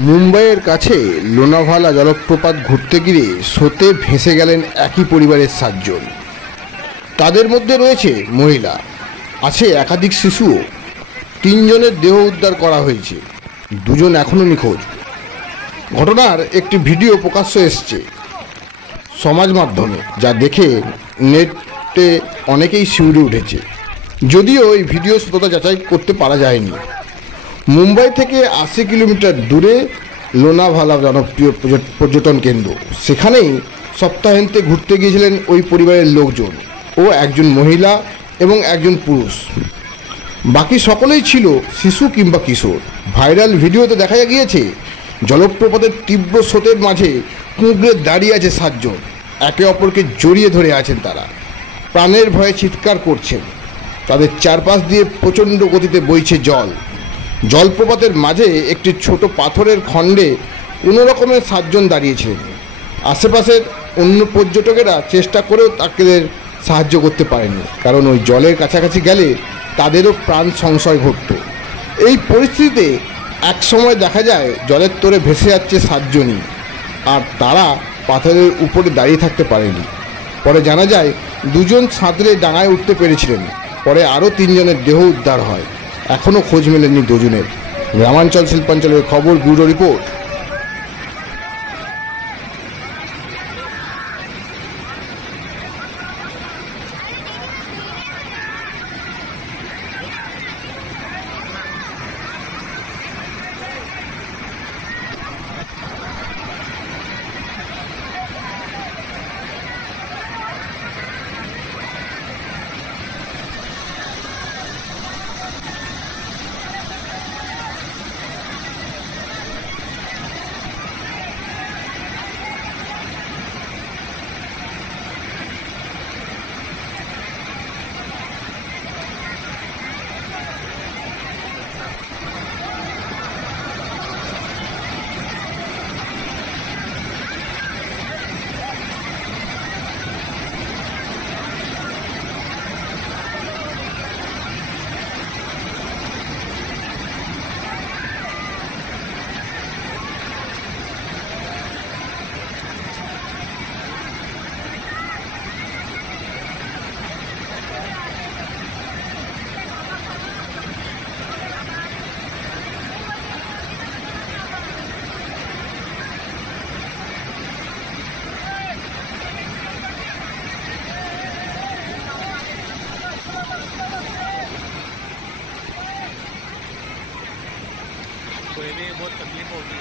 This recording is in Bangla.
মুম্বাইয়ের কাছে লোনাভালা জলপ্রপাত ঘুরতে গিয়ে স্রোতে ভেসে গেলেন একই পরিবারের 7 জন। তাদের মধ্যে রয়েছে মহিলা, আছে একাধিক শিশুও। 3 জনের দেহ উদ্ধার করা হয়েছে, 2 জন এখনও নিখোঁজ। ঘটনার একটি ভিডিও প্রকাশ্য এসছে সমাজ মাধ্যমে, যা দেখে নেটে অনেকেই শিউরে উঠেছে। যদিও এই ভিডিও সত্যতা যাচাই করতে পারা যায়নি। মুম্বাই থেকে 80 কিলোমিটার দূরে লোনাভালা জনপ্রিয় পর্যটন কেন্দ্র। সেখানেই সপ্তাহান্তে ঘুরতে গিয়েছিলেন ওই পরিবারের লোকজন ও একজন মহিলা এবং একজন পুরুষ। বাকি সকলেই ছিল শিশু কিংবা কিশোর। ভাইরাল ভিডিওতে দেখা গিয়েছে জলপ্রপাতের তীব্র স্রোতের মাঝে কুঁকড়ে দাঁড়িয়ে আছে 7 জন। একে অপরকে জড়িয়ে ধরে আছেন তারা, প্রাণের ভয়ে চিৎকার করছেন। তাদের চারপাশ দিয়ে প্রচণ্ড গতিতে বইছে জল। জলপ্রপাতের মাঝে একটি ছোট পাথরের খণ্ডে কোনো রকমের 7 জন দাঁড়িয়েছিলেন। আশেপাশের অন্য পর্যটকেরা চেষ্টা করেও তাদের সাহায্য করতে পারেনি, কারণ ওই জলের কাছাকাছি গেলে তাদেরও প্রাণ সংশয় ঘটত। এই পরিস্থিতিতে এক সময় দেখা যায় জলের তোরে ভেসে যাচ্ছে 7 জনই, আর তারা পাথরের উপরে দাঁড়িয়ে থাকতে পারেনি। পরে জানা যায় 2 জন সাঁতরে ডাঙায় উঠতে পেরেছিলেন। পরে আরও 3 জনের দেহ উদ্ধার হয়। এখনও খোঁজ মেলেনি 2 জনের। গ্রামাঞ্চল শিল্পাঞ্চলের খবর, ব্যুরো রিপোর্ট। कोई भी बहुत तकलीफ होगी।